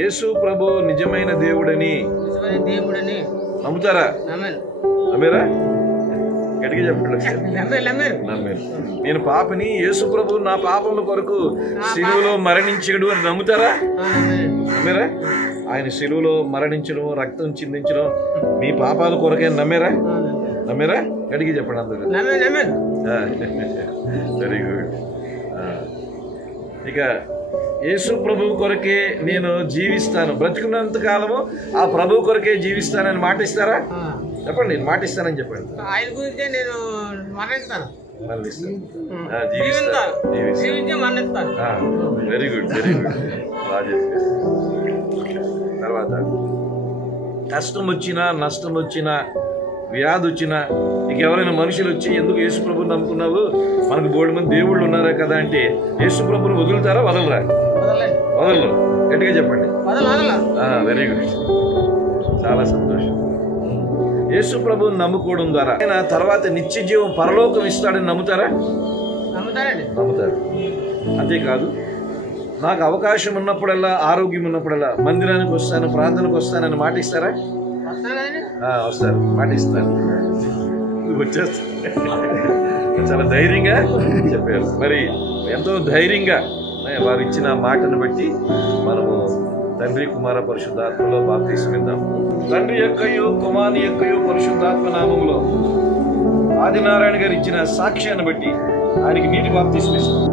యేసు ప్రభు నిజమైన దేవుడని నమ్ముతారా? నమ్మేరా? గట్టిగా చెప్పండి. నేను పాపని, యేసు ప్రభు నా పాపముల కొరకు శిలువలో మరణించాడు అని నమ్ముతారా? నమ్మేరా? ఆయన శిలువలో మరణించడం, రక్తం చిందించడం మీ పాపాల కొరకే నమ్మేరా? నమ్మేరా? గట్టిగా చెప్పండి అందరూ. Very good. ఇక యేసు ప్రభు కొరకే నేను జీవిస్తాను, బ్రతుకున్నంత కాలము ఆ ప్రభు కొరకే జీవిస్తానని మాటిస్తారా? చెప్పండి. నేను మాటిస్తానని చెప్పండి. ఆయన గురించి నేను మరణిస్తాను. Very good, very good. తర్వాత కష్టం వచ్చినా, నష్టం వచ్చినా, వ్యాధి వచ్చినా, నీకు ఎవరైనా మనుషులు వచ్చి ఎందుకు యేసు ప్రభుని నమ్ముకున్నావు, మనకు బోల్డ్ మంది దేవుళ్ళు ఉన్నారా కదా అంటే యేసు ప్రభుని వదులుతారా? వదలరా? వదలరు. గట్టిగా చెప్పండి. Very good. చాలా సంతోషం. యేసు ప్రభుని నమ్ముకోవడం ద్వారా ఆయన తర్వాత నిత్య జీవం, పరలోకం ఇస్తాడని నమ్ముతారా? నమ్ముతారు. అంతేకాదు, నాకు అవకాశం ఉన్నప్పుడల్లా, ఆరోగ్యం ఉన్నప్పుడల్లా మందిరానికి వస్తాను, ప్రార్థనకు వస్తానని మాట ఇస్తారా? వస్తారు, మాట ఇస్తారు. వచ్చేస్తారు. చాలా ధైర్యంగా చెప్పారు. మరి ఎంతో ధైర్యంగా వారు ఇచ్చిన మాటను బట్టి మనము తండ్రి, కుమార, పరిశుద్ధాత్మలో బాప్తిస్మం ఇద్దాం. తండ్రి యొక్కయు, కుమారుని యొక్కయు, పరిశుద్ధాత్మ నామములో ఆదినారాయణ గారు ఇచ్చిన సాక్ష్యాన్ని బట్టి ఆయనకి నీటి బాప్తిస్మం ఇస్తాం.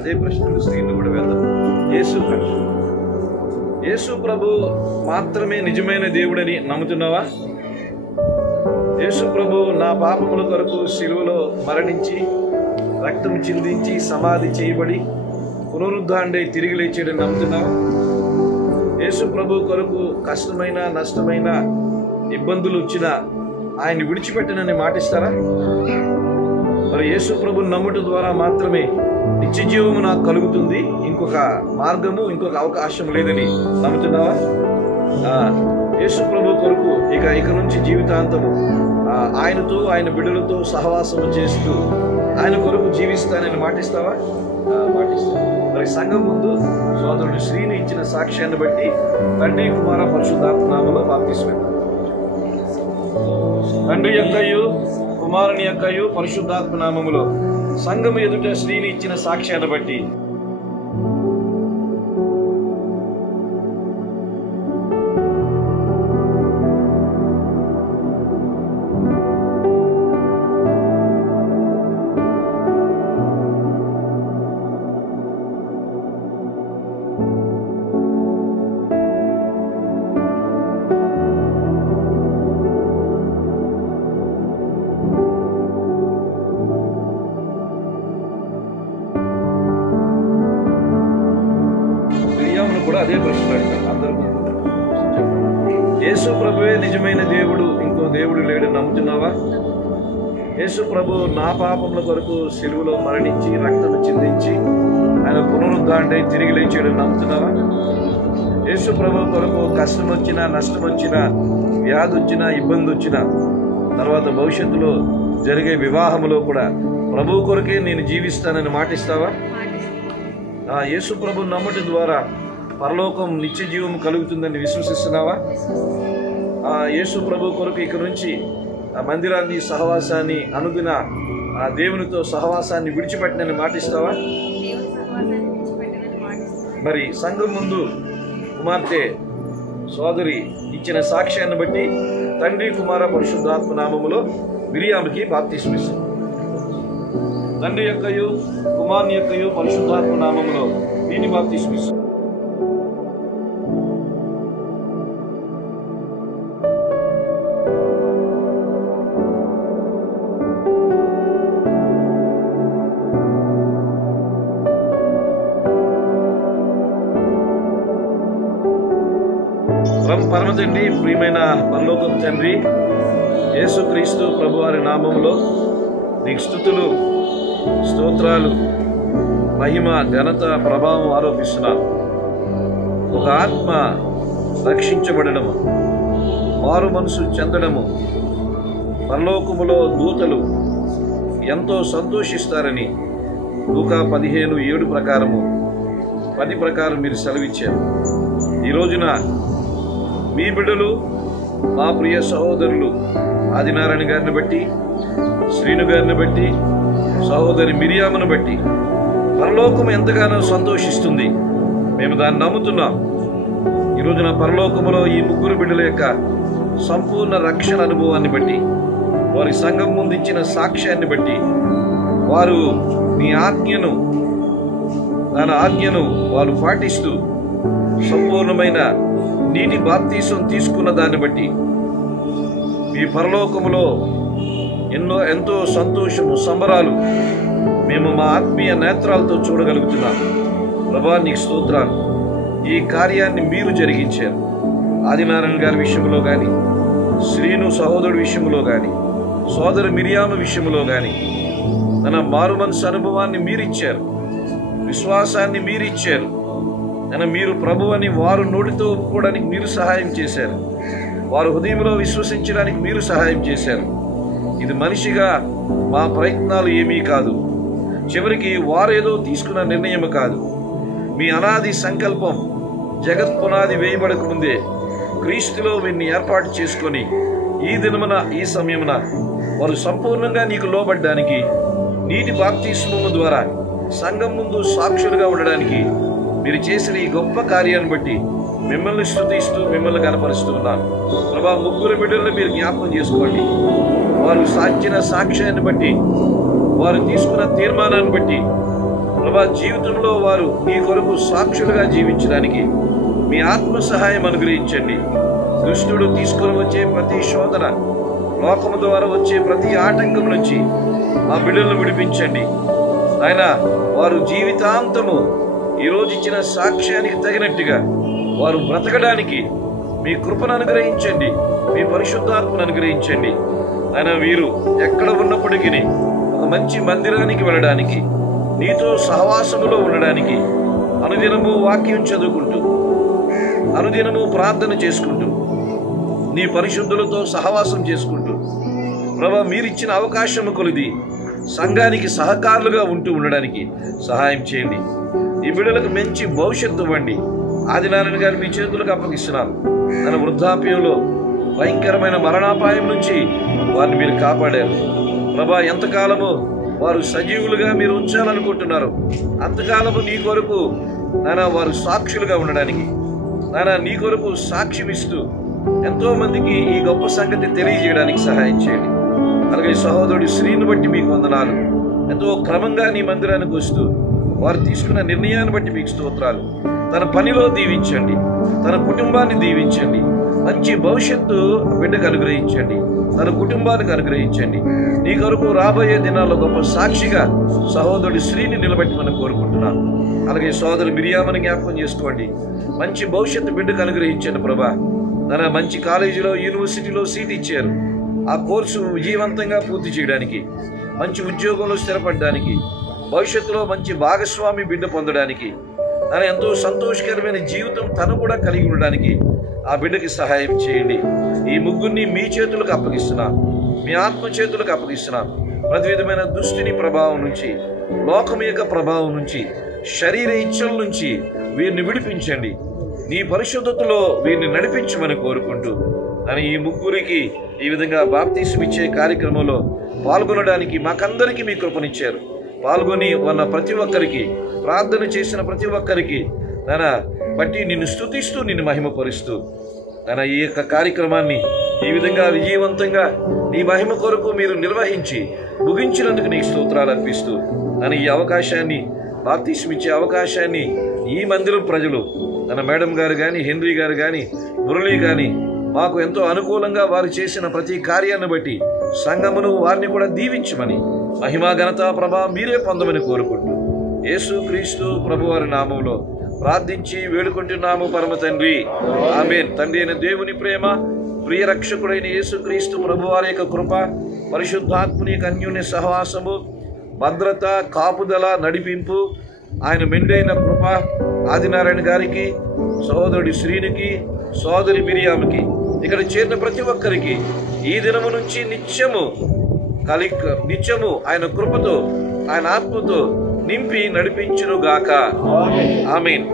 అదే ప్రశ్నలు స్క్రీన్ కూడా వెళ్దాం. యేసు ప్రభు మాత్రమే నిజమైన దేవుడని నమ్ముతున్నావా? యేసు ప్రభు నా పాపముల కొరకు శిలువలో మరణించి, రక్తం చిందించి, సమాధి చేయబడి, పునరుద్ధాండై తిరిగి లేచాడని నమ్ముతున్నావా? యేసు ప్రభు కొరకు కష్టమైన, నష్టమైన, ఇబ్బందులు వచ్చినా ఆయన్ని విడిచిపెట్టనని మాటిస్తారా? మరి యేసు ప్రభుని నమ్ముట ద్వారా మాత్రమే నిత్య జీవము నాకు కలుగుతుంది, ఇంకొక మార్గము, ఇంకొక అవకాశం లేదని నమ్ముతున్నావా? యేసు ప్రభు కొరకు ఇక నుంచి జీవితాంతము ఆయనతో, ఆయన బిడ్డలతో సహవాసము చేస్తూ ఆయన కొరకు జీవిస్తానని మాటిస్తావా? మాటిస్తా. మరి సంఘం ముందు సోదరుడు శ్రీని ఇచ్చిన సాక్ష్యాన్ని బట్టి తండ్రి, కుమార, పరిశుద్ధాత్మ నామములో బాప్తిస్మం. తండ్రి యొక్కయు, కుమారుని యొక్కయు, పరిశుద్ధాత్మ నామములో సంఘము ఎదుట శ్రీని ఇచ్చిన సాక్ష్యాన్ని బట్టి కూడా అదే ప్రశ్న అడుగుతారు అందరూ. యేసు ప్రభువే నిజమైన దేవుడు, ఇంకో దేవుడు లేడు నమ్ముతున్నావా? యేసు ప్రభు నా పాపముల కొరకు శిలువలో మరణించి, రక్తము చిందించి, ఆయన పునరుద్ధాండై తిరిగి లేచాడు నమ్ముతున్నావా? యేసు ప్రభు కొరకు కష్టం వచ్చినా, నష్టం వచ్చినా, వ్యాధి వచ్చినా, ఇబ్బంది వచ్చినా, తర్వాత భవిష్యత్తులో జరిగే వివాహములో కూడా ప్రభు కొరకే నేను జీవిస్తానని మాటిస్తావా? యేసు ప్రభు నమ్మటి ద్వారా పరలోకం నిత్య జీవం కలుగుతుందని విశ్వసిస్తున్నావా? యేసు ప్రభు కొరకు ఇక నుంచి ఆ మందిరాన్ని, సహవాసాన్ని, అనుదిన ఆ దేవునితో సహవాసాన్ని విడిచిపెట్టనని మాటిస్తావా? మరి సంఘం ముందు కుమార్తె సోదరి ఇచ్చిన సాక్ష్యాన్ని బట్టి తండ్రి, కుమార, పరిశుద్ధాత్మ నామములో మిరియాముకి బాప్తిస్మం ఇస్తుంది. తండ్రి యొక్కయు, కుమారుని యొక్కయు, పరిశుద్ధాత్మ నామములో వీని బాప్తిస్మం ఇస్తుంది. పరమ తండ్రి, ప్రియమైన పరలోకపు తండ్రి, యేసుక్రీస్తు ప్రభువారి నామములో నీకు స్తుతులు, స్తోత్రాలు, మహిమ, ఘనత, ప్రభావం ఆరోపిస్తున్నాను. ఒక ఆత్మ రక్షించబడము, మారు మనసు చెందడము పరలోకములో దూతలు ఎంతో సంతోషిస్తారని లూకా 15:7 ప్రకారము 10 ప్రకారం మీరు సెలవిచ్చారు. ఈ రోజున మీ బిడ్డలు, మా ప్రియ సహోదరులు ఆదినారాయణ గారిని బట్టి, శ్రీను గారిని బట్టి, సహోదరి మిరియామును బట్టి పరలోకం ఎంతగానో సంతోషిస్తుంది. మేము దాన్ని నమ్ముతున్నాం. ఈ రోజున పరలోకములో ఈ ముగ్గురు బిడ్డల యొక్క సంపూర్ణ రక్షణ అనుభవాన్ని బట్టి, వారి సంఘం ముందు ఇచ్చిన సాక్ష్యాన్ని బట్టి, వారు మీ ఆజ్ఞను, దాని ఆజ్ఞను వారు పాటిస్తూ సంపూర్ణమైన నీటి బాప్తీసం తీసుకున్న దాన్ని బట్టి మీ పరలోకములో ఎంతో సంతోషము, సంబరాలు మేము మా ఆత్మీయ నేత్రాలతో చూడగలుగుతున్నాం. ప్రభా, నీకు స్తోత్రాలు. ఈ కార్యాన్ని మీరు జరిగించారు. ఆదినారాయణ గారి విషయంలో కానీ, శ్రీను సహోదరుడి విషయంలో కానీ, సోదరు మిరియాము విషయంలో కానీ తన మారు మనసు అనుభవాన్ని మీరిచ్చారు, విశ్వాసాన్ని మీరిచ్చారు. మీరు ప్రభు అని వారు నోటితో ఒప్పుకోవడానికి మీరు సహాయం చేశారు. వారు హృదయంలో విశ్వసించడానికి మీరు సహాయం చేశారు. ఇది మనిషిగా మా ప్రయత్నాలు ఏమీ కాదు, చివరికి వారేదో తీసుకున్న నిర్ణయం కాదు. మీ అనాది సంకల్పం జగత్ పునాది వేయబడక ముందే క్రీస్తులో వీరిని ఏర్పాటు చేసుకొని ఈ దినమున, ఈ సమయమున వారు సంపూర్ణంగా నీకు లోబడ్డానికి, నీటి బాప్తిస్మము ద్వారా సంఘం ముందు సాక్షులుగా ఉండడానికి మీరు చేసిన ఈ గొప్ప కార్యాన్ని బట్టి మిమ్మల్ని స్తుతిస్తూ, మిమ్మల్ని కనపరుస్తూ ఉన్నాను. ప్రభా, ముగ్గురు బిడ్డలను మీరు జ్ఞాపకం చేసుకోండి. వారు సాధించిన సాక్ష్యాన్ని బట్టి, వారు తీసుకున్న తీర్మానాన్ని బట్టి ప్రభా, జీవితంలో వారు మీ కొరకు సాక్షులుగా జీవించడానికి మీ ఆత్మ సహాయం అనుగ్రహించండి. దుష్టుడు తీసుకొని వచ్చే ప్రతి శోధన, లోకము ద్వారా వచ్చే ప్రతి ఆటంకం నుంచి మా బిడ్డలను విడిపించండి. ఆయన వారు జీవితాంతము ఈరోజు ఇచ్చిన సాక్ష్యానికి తగినట్టుగా వారు బ్రతకడానికి మీ కృపను అనుగ్రహించండి, మీ పరిశుద్ధాత్మను అనుగ్రహించండి. ఆయన వీరు ఎక్కడ ఉన్నప్పటికీ ఒక మంచి మందిరానికి వెళ్ళడానికి, నీతో సహవాసములో ఉండడానికి, అనుదినము వాక్యం చదువుకుంటూ, అనుదినము ప్రార్థన చేసుకుంటూ, నీ పరిశుద్ధులతో సహవాసం చేసుకుంటూ ప్రభా, మీరిచ్చిన అవకాశము కొలిది సంఘానికి సహకారులుగా ఉంటూ ఉండడానికి సహాయం చేయండి. ఈ బిడ్డలకు మంచి భవిష్యత్తు ఇవ్వండి. ఆదినారాయణ గారు మీ చేతులకు అప్పగిస్తున్నారు. తన వృద్ధాప్యంలో భయంకరమైన మరణాపాయం నుంచి వారిని మీరు కాపాడారు. ప్రభా, ఎంతకాలము వారు సజీవులుగా మీరు ఉంచాలనుకుంటున్నారు అంతకాలము నీ కొరకు వారు సాక్షులుగా ఉండడానికి, నీ కొరకు సాక్ష్యం ఇస్తూ ఎంతో మందికి ఈ గొప్ప సంగతి తెలియజేయడానికి సహాయం చేయండి. అలాగే సహోదరుడు శ్రీని బట్టి మీకు వందనాలు. ఎంతో క్రమంగా నీ మందిరానికి వస్తూ వారు తీసుకున్న నిర్ణయాన్ని బట్టి మీకు స్తోత్రాలు. తన పనిలో దీవించండి, తన కుటుంబాన్ని దీవించండి, మంచి భవిష్యత్తు బిడ్డకు అనుగ్రహించండి, తన కుటుంబానికి అనుగ్రహించండి. నీ కొరకు రాబోయే దినాల్లో గొప్ప సాక్షిగా సహోదరుడి శ్రీని నిలబెట్టి మనం కోరుకుంటున్నాం. అలాగే సోదరు మిరియామని జ్ఞాపకం చేసుకోండి. మంచి భవిష్యత్తు బిడ్డకు అనుగ్రహించండి ప్రభా. తన మంచి కాలేజీలో, యూనివర్సిటీలో సీట్ ఇచ్చారు. ఆ కోర్సు విజయవంతంగా పూర్తి చేయడానికి, మంచి ఉద్యోగంలో స్థిరపడడానికి, భవిష్యత్తులో మంచి భాగస్వామి బిడ్డ పొందడానికి, తన ఎంతో సంతోషకరమైన జీవితం తను కూడా కలిగి ఉండడానికి ఆ బిడ్డకి సహాయం చేయండి. ఈ ముగ్గురిని మీ చేతులకు అప్పగిస్తున్నా. మీ ఆత్మ చేతులకు అప్పగిస్తున్నాను. ప్రతి విధమైన దుష్టిని ప్రభావం నుంచి, లోకం యొక్క ప్రభావం నుంచి, శరీర ఇచ్చల నుంచి వీరిని విడిపించండి. నీ పరిశుద్ధతలో వీరిని నడిపించమని కోరుకుంటూ అని ఈ ముగ్గురికి ఈ విధంగా బాప్తీసం ఇచ్చే కార్యక్రమంలో పాల్గొనడానికి మాకందరికీ మీ కృపనిచ్చారు. పాల్గొని ఉన్న ప్రతి ఒక్కరికి, ప్రార్థన చేసిన ప్రతి ఒక్కరికి నాన్న బట్టి నిన్ను స్తుతిస్తూ, నిన్ను మహిమపరుస్తూ నాన్న ఈ యొక్క కార్యక్రమాన్ని ఈ విధంగా విజయవంతంగా నీ మహిమ కొరకు మీరు నిర్వహించి ముగించినందుకు నీకు స్తోత్రాలు అర్పిస్తూ అని ఈ అవకాశాన్ని, బాప్తీసం ఇచ్చే అవకాశాన్ని ఈ మందిరం ప్రజలు తన మేడం గారు కానీ, హెన్రీ గారు కానీ, మురళి కానీ మాకు ఎంతో అనుకూలంగా వారు చేసిన ప్రతి కార్యాన్ని బట్టి సంఘమును వారిని కూడా దీవించమని, మహిమా ఘనత ప్రభావం మీరే పొందమని కోరుకుంటూ యేసు క్రీస్తు ప్రభువారి నామంలో ప్రార్థించి వేడుకుంటున్నాము పరమ తండ్రి, ఆమేన్. తండ్రి అయిన దేవుని ప్రేమ, ప్రియ రక్షకుడైన యేసు క్రీస్తు ప్రభువారి యొక్క కృప, పరిశుద్ధాత్ముని యొక్క అన్యోన్య సహవాసము, భద్రత, కాపుదల, నడిపింపు, ఆయన మెండైన కృప ఆదినారాయణ గారికి, సహోదరుడి శ్రీనికి, సోదరి మిరియాముకి, ఇక్కడ చేరిన ప్రతి ఒక్కరికి ఈ దినము నుంచి నిత్యము ఆయన కృపతో, ఆయన ఆత్మతో నింపి నడిపించునుగాక. ఆమేన్.